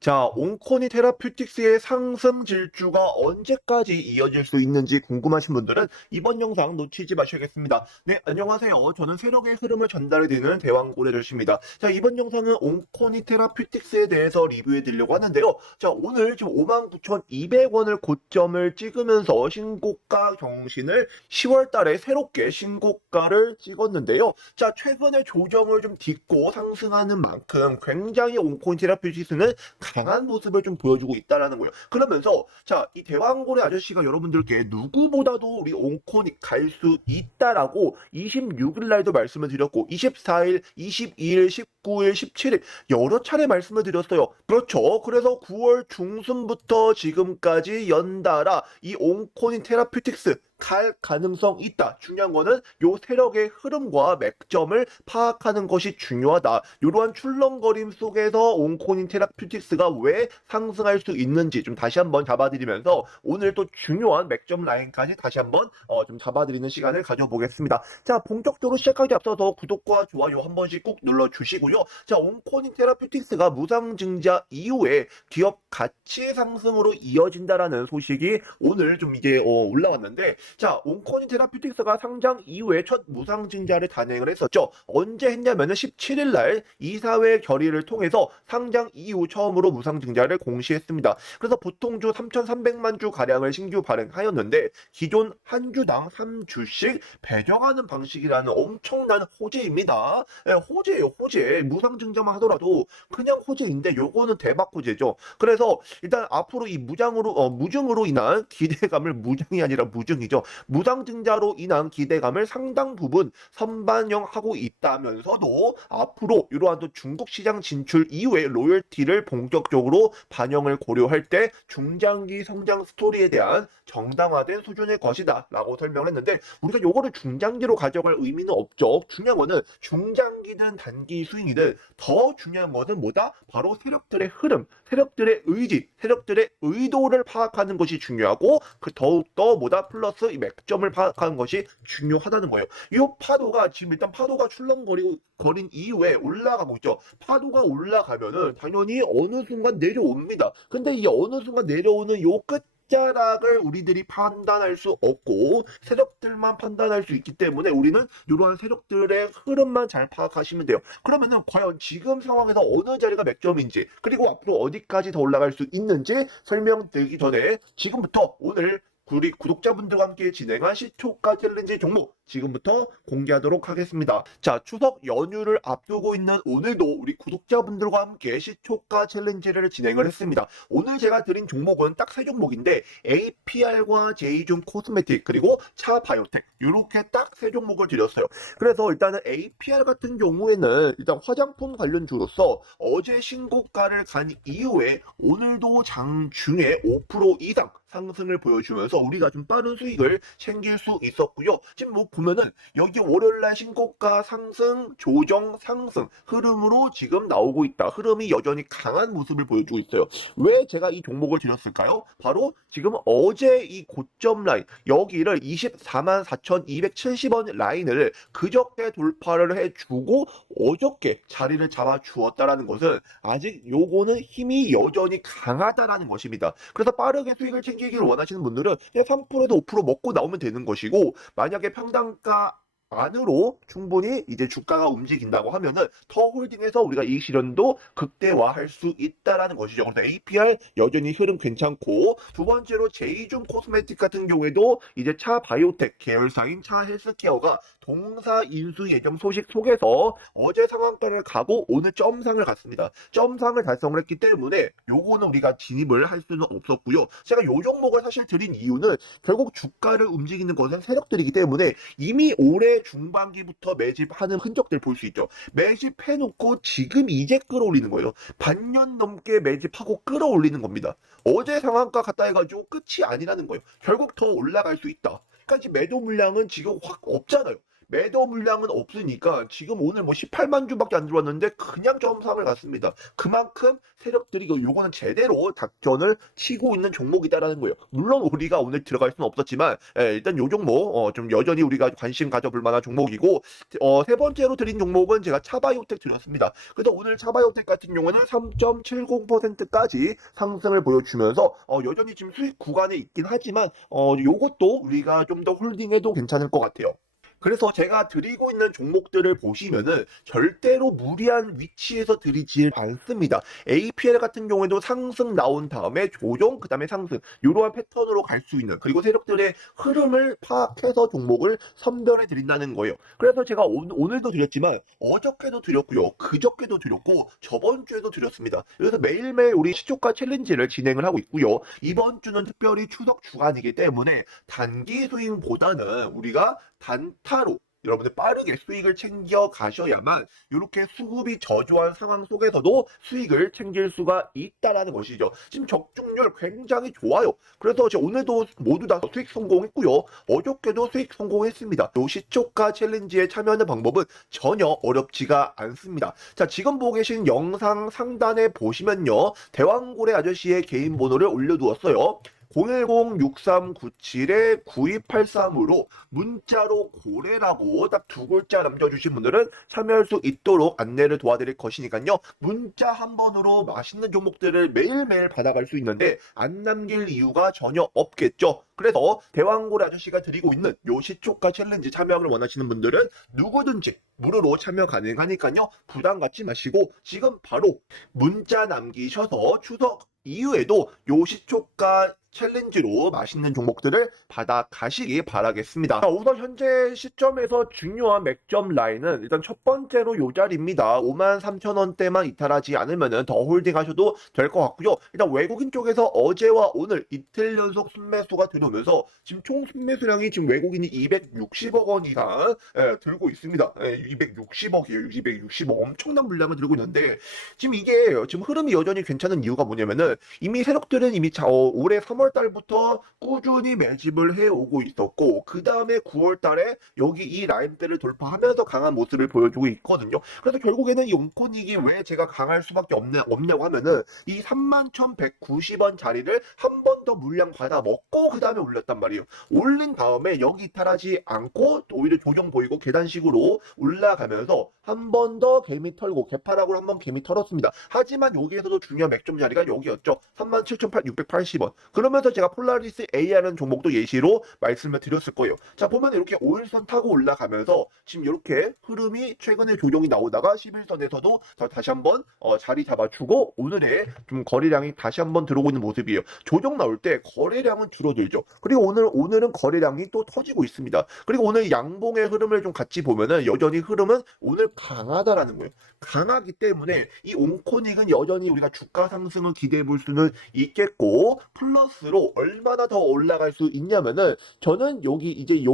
자, 온코니 테라퓨틱스의 상승 질주가 언제까지 이어질 수 있는지 궁금하신 분들은 이번 영상 놓치지 마셔야겠습니다. 네, 안녕하세요. 저는 세력의 흐름을 전달해드리는 대왕고래절씨입니다. 자, 이번 영상은 온코니 테라퓨틱스에 대해서 리뷰해 드리려고 하는데요. 자, 오늘 지금 59,200원을 고점을 찍으면서 신고가 경신을 10월 달에 새롭게 신고가를 찍었는데요. 자, 최근에 조정을 좀 딛고 상승하는 만큼 굉장히 온코니 테라퓨틱스는 강한 모습을 좀 보여주고 있다라는 거예요. 그러면서 자, 이 대왕고래 아저씨가 여러분들께 누구보다도 우리 온코닉 갈수 있다라고 26일 날도 말씀을 드렸고 24일, 22일, 19일, 17일 여러 차례 말씀을 드렸어요. 그렇죠. 그래서 9월 중순부터 지금까지 연달아 이 온코닉 테라퓨틱스 갈 가능성 있다. 중요한 거는 요 세력의 흐름과 맥점을 파악하는 것이 중요하다. 이러한 출렁거림 속에서 온코닌 테라퓨틱스가 왜 상승할 수 있는지 좀 다시 한번 잡아드리면서 오늘 또 중요한 맥점 라인까지 다시 한번 어, 좀 잡아드리는 시간을 가져보겠습니다. 자, 본격적으로 시작하기 앞서서 구독과 좋아요 한 번씩 꼭 눌러주시고요. 자, 온코닌 테라퓨틱스가 무상증자 이후에 기업 가치 상승으로 이어진다라는 소식이 오늘 좀 이제 어, 올라왔는데 자, 온코닌 테라퓨틱스가 상장 이후에 첫 무상증자를 단행을 했었죠. 언제 했냐면은 17일 날 이사회 결의를 통해서 상장 이후 처음으로 무상증자를 공시했습니다. 그래서 보통 주 3,300만 주 가량을 신규 발행하였는데 기존 한 주당 3주씩 배정하는 방식이라는 엄청난 호재입니다. 예, 호재예요, 호재. 무상 증자만 하더라도 그냥 호재인데 요거는 대박 호재죠. 그래서 일단 앞으로 이 무장으로 어, 무증으로 인한 기대감을 무증이 아니라 무증이죠. 무상 증자로 인한 기대감을 상당 부분 선반영하고 있다면서도 앞으로 이러한 또 중국 시장 진출 이후에 로열티를 본격적으로 반영을 고려할 때 중장기 성장 스토리에 대한 정당화된 수준의 것이다 라고 설명을 했는데 우리가 요거를 중장기로 가져갈 의미는 없죠. 중요한 거는 중장기든 단기 스 윙이든 더 중요한 것은 뭐다? 바로 세력들의 흐름, 세력들의 의지, 세력들의 의도를 파악하는 것이 중요하고 그 더욱더 뭐다 플러스 이 맥점을 파악하는 것이 중요하다는 거예요. 이 파도가 지금 일단 파도가 출렁거리고 거린 이후에 올라가고 있죠. 파도가 올라가면은 당연히 어느 순간 내려옵니다. 근데 이 어느 순간 내려오는 요 끝. 자락을 우리들이 판단할 수 없고 세력들만 판단할 수 있기 때문에 우리는 이러한 세력들의 흐름만 잘 파악하시면 돼요. 그러면은 과연 지금 상황에서 어느 자리가 맥점인지 그리고 앞으로 어디까지 더 올라갈 수 있는지 설명드리기 전에 지금부터 오늘 우리 구독자분들과 함께 진행한 시초가 챌린지 종목 지금부터 공개하도록 하겠습니다. 자, 추석 연휴를 앞두고 있는 오늘도 우리 구독자분들과 함께 시초가 챌린지를 진행을 했습니다. 오늘 제가 드린 종목은 딱 세 종목인데 APR과 제이준 코스메틱 그리고 차 바이오텍 이렇게 딱 세 종목을 드렸어요. 그래서 일단은 APR 같은 경우에는 일단 화장품 관련주로서 어제 신고가를 간 이후에 오늘도 장중에 5% 이상 상승을 보여주면서 우리가 좀 빠른 수익을 챙길 수 있었고요. 지금 뭐 보면은 여기 월요일날 신고가 상승, 조정, 상승 흐름으로 지금 나오고 있다. 흐름이 여전히 강한 모습을 보여주고 있어요. 왜 제가 이 종목을 드렸을까요? 바로 지금 어제 이 고점 라인 여기를 24만 4,270원 라인을 그저께 돌파를 해주고 어저께 자리를 잡아 주었다라는 것은 아직 요거는 힘이 여전히 강하다라는 것입니다. 그래서 빠르게 수익을 챙기기를 원하시는 분들은 그냥 3%에도 5% 먹고 나오면 되는 것이고 만약에 평 단가 안으로 충분히 이제 주가가 움직인다고 하면은 더 홀딩해서 우리가 이익 실현도 극대화할 수 있다라는 것이죠. 그래서 APR 여전히 흐름 괜찮고 두 번째로 제이준 코스메틱 같은 경우에도 이제 차 바이오텍 계열사인 차 헬스케어가 동사 인수 예정 소식 속에서 어제 상한가를 가고 오늘 점상을 갔습니다. 점상을 달성을 했기 때문에 요거는 우리가 진입을 할 수는 없었고요. 제가 요 종목을 사실 드린 이유는 결국 주가를 움직이는 것은 세력들이기 때문에 이미 올해 중반기부터 매집하는 흔적들 볼 수 있죠. 매집해놓고 지금 이제 끌어올리는 거예요. 반년 넘게 매집하고 끌어올리는 겁니다. 어제 상한가 갔다 해가지고 끝이 아니라는 거예요. 결국 더 올라갈 수 있다. 지금 매도 물량은 지금 확 없잖아요. 매도 물량은 없으니까 지금 오늘 뭐 18만 주밖에 안 들어왔는데 그냥 점상을 갔습니다. 그만큼 세력들이 요거는 제대로 작전을 치고 있는 종목이다라는 거예요. 물론 우리가 오늘 들어갈 수는 없었지만 예, 일단 요 종목 어, 좀 여전히 우리가 관심 가져볼 만한 종목이고 어, 세 번째로 드린 종목은 제가 차바이오텍 드렸습니다. 그래서 오늘 차바이오텍 같은 경우는 3.70%까지 상승을 보여주면서 어, 여전히 지금 수익 구간에 있긴 하지만 어, 요것도 우리가 좀 더 홀딩해도 괜찮을 것 같아요. 그래서 제가 드리고 있는 종목들을 보시면은 절대로 무리한 위치에서 드리질 않습니다. APL 같은 경우에도 상승 나온 다음에 조정, 그 다음에 상승, 이러한 패턴으로 갈 수 있는, 그리고 세력들의 흐름을 파악해서 종목을 선별해 드린다는 거예요. 그래서 제가 오, 오늘도 드렸지만, 어저께도 드렸고요, 그저께도 드렸고, 저번 주에도 드렸습니다. 그래서 매일매일 우리 시초가 챌린지를 진행을 하고 있고요. 이번 주는 특별히 추석 주간이기 때문에 단기 스윙보다는 우리가 단타로 여러분들 빠르게 수익을 챙겨 가셔야만 이렇게 수급이 저조한 상황 속에서도 수익을 챙길 수가 있다라는 것이죠. 지금 적중률 굉장히 좋아요. 그래서 저 오늘도 모두 다 수익 성공했고요. 어저께도 수익 성공했습니다. 요 시초가 챌린지에 참여하는 방법은 전혀 어렵지가 않습니다. 자, 지금 보고 계신 영상 상단에 보시면요. 대왕고래 아저씨의 개인 번호를 올려두었어요. 010-6397-9283으로 문자로 고래라고 딱 두 글자 남겨주신 분들은 참여할 수 있도록 안내를 도와드릴 것이니까요. 문자 한 번으로 맛있는 종목들을 매일매일 받아갈 수 있는데 안 남길 이유가 전혀 없겠죠. 그래서 대왕고래 아저씨가 드리고 있는 요 시초가 챌린지 참여를 원하시는 분들은 누구든지 무료로 참여 가능하니까요. 부담 갖지 마시고 지금 바로 문자 남기셔서 추석 이후에도 요 시초가 챌린지로 맛있는 종목들을 받아 가시기 바라겠습니다. 자, 우선 현재 시점에서 중요한 맥점 라인은 일단 첫 번째로 요 자리입니다. 53,000원대만 이탈하지 않으면 더 홀딩하셔도 될 것 같고요. 일단 외국인 쪽에서 어제와 오늘 이틀 연속 순매수가 들어오면서 지금 총 순매수량이 지금 외국인이 260억 원 이상 예, 들고 있습니다. 260억이에요. 260억 엄청난 물량을 들고 있는데 지금 이게 지금 흐름이 여전히 괜찮은 이유가 뭐냐면은 이미 세력들은 이미 자, 어, 올해 3월 달부터 꾸준히 매집을 해오고 있었고 그 다음에 9월 달에 여기 이 라인대를 돌파하면서 강한 모습을 보여주고 있거든요. 그래서 결국에는 이 온코닉이 왜 제가 강할 수밖에 없냐, 없냐고 하면은 이 31,190원 자리를 한 번 더 물량 받아 먹고 그 다음에 올렸단 말이에요. 올린 다음에 여기 이탈하지 않고 또 오히려 조정 보이고 계단식으로 올라가면서 한 번 더 개미 털고 개파락으로 한 번 개미 털었습니다. 하지만 여기에서도 중요한 맥점 자리가 여기였죠. 37,680원. 그 러면서 제가 폴라리스 A라는 종목도 예시로 말씀을 드렸을 거예요. 자 보면 이렇게 5일선 타고 올라가면서 지금 이렇게 흐름이 최근에 조정이 나오다가 11선에서도 다시 한번 어, 자리 잡아주고 오늘의 좀 거래량이 다시 한번 들어오고 있는 모습이에요. 조정 나올 때 거래량은 줄어들죠. 그리고 오늘 오늘은 거래량이 또 터지고 있습니다. 그리고 오늘 양봉의 흐름을 좀 같이 보면은 여전히 흐름은 오늘 강하다라는 거예요. 강하기 때문에 이 온코닉은 여전히 우리가 주가 상승을 기대해 볼 수는 있겠고 플러스 로 얼마나 더 올라갈 수 있냐면은 저는 여기 이제 요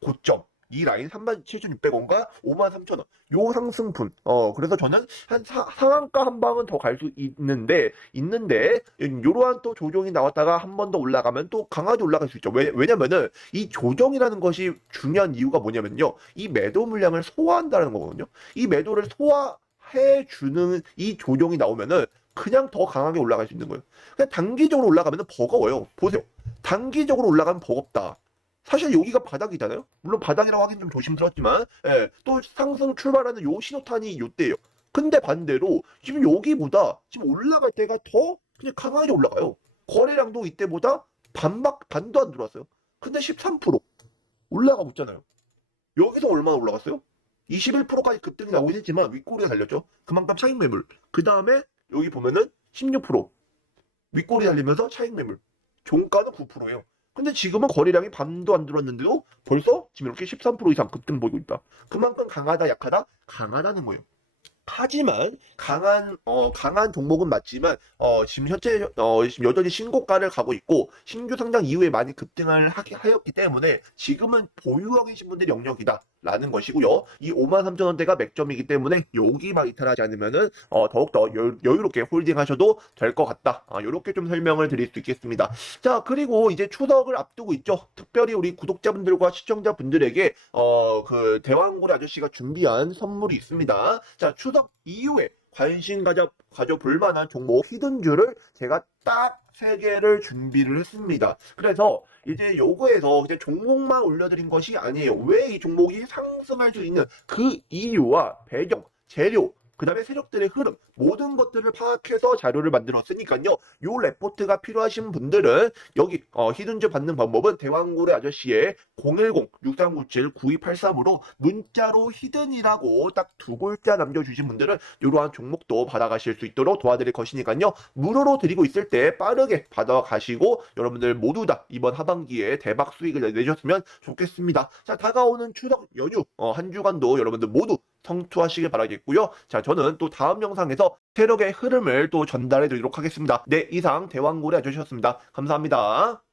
고점 이 라인 37,600원과 53,000원. 요 상승분. 어 그래서 저는 한 사, 상한가 한 방은 더 갈 수 있는데 있는데 요러한 또 조정이 나왔다가 한 번 더 올라가면 또 강하게 올라갈 수 있죠. 왜, 왜냐면은 이 조정이라는 것이 중요한 이유가 뭐냐면요. 이 매도 물량을 소화한다는 거거든요. 이 매도를 소화 해 주는 이 조정이 나오면은 그냥 더 강하게 올라갈 수 있는 거예요 그냥 단기적으로 올라가면 버거워요 보세요 단기적으로 올라가면 버겁다 사실 여기가 바닥이잖아요. 물론 바닥이라고 하긴 좀 조심스럽지만, 예, 또 상승 출발하는 요 신호탄이 요때예요. 근데 반대로 지금 여기보다 지금 올라갈 때가 더 그냥 강하게 올라가요. 거래량도 이때보다 반박 반도 안 들어왔어요. 근데 13% 올라가고 있잖아요. 여기서 얼마나 올라갔어요? 21%까지 급등이 나오긴 했지만 윗꼬리가 달렸죠. 그만큼 차익 매물. 그 다음에 여기 보면은 16% 윗꼬리 달리면서 차익 매물. 종가는 9%예요. 근데 지금은 거래량이 반도 안 들었는데도 벌써 지금 이렇게 13% 이상 급등 보이고 있다. 그만큼 강하다, 약하다? 강하다는 거예요. 하지만 강한 어 강한 종목은 맞지만 어 지금 현재 어 지금 여전히 신고가를 가고 있고 신규 상장 이후에 많이 급등을 하기 하였기 때문에 지금은 보유하고 계신 분들의 영역이다. 라는 것이고요. 이 53,000원대가 맥점이기 때문에 여기만 이탈하지 않으면은 어, 더욱더 여유, 여유롭게 홀딩하셔도 될 것 같다. 아, 이렇게 좀 설명을 드릴 수 있겠습니다. 자, 그리고 이제 추석을 앞두고 있죠. 특별히 우리 구독자분들과 시청자분들에게 어, 그 대왕고래 아저씨가 준비한 선물이 있습니다. 자, 추석 이후에 관심 가져 가져볼 만한 종목 히든주를 제가 딱 세 개를 준비를 했습니다. 그래서 이제 요거에서 이제 종목만 올려드린 것이 아니에요. 왜 이 종목이 상승할 수 있는 그 이유와 배경, 재료, 그 다음에 세력들의 흐름, 모든 것들을 파악해서 자료를 만들었으니까요. 요 레포트가 필요하신 분들은 여기 어, 히든즈 받는 방법은 대왕고래 아저씨의 010-6397-9283으로 문자로 히든이라고 딱 두 글자 남겨주신 분들은 이러한 종목도 받아가실 수 있도록 도와드릴 것이니까요. 무료로 드리고 있을 때 빠르게 받아가시고 여러분들 모두 다 이번 하반기에 대박 수익을 내셨으면 좋겠습니다. 자, 다가오는 추석 연휴 어, 한 주간도 여러분들 모두 성투하시길 바라겠고요. 자, 저는 또 다음 영상에서 세력의 흐름을 또 전달해 드리도록 하겠습니다. 네, 이상 대왕고래 아저씨였습니다. 감사합니다.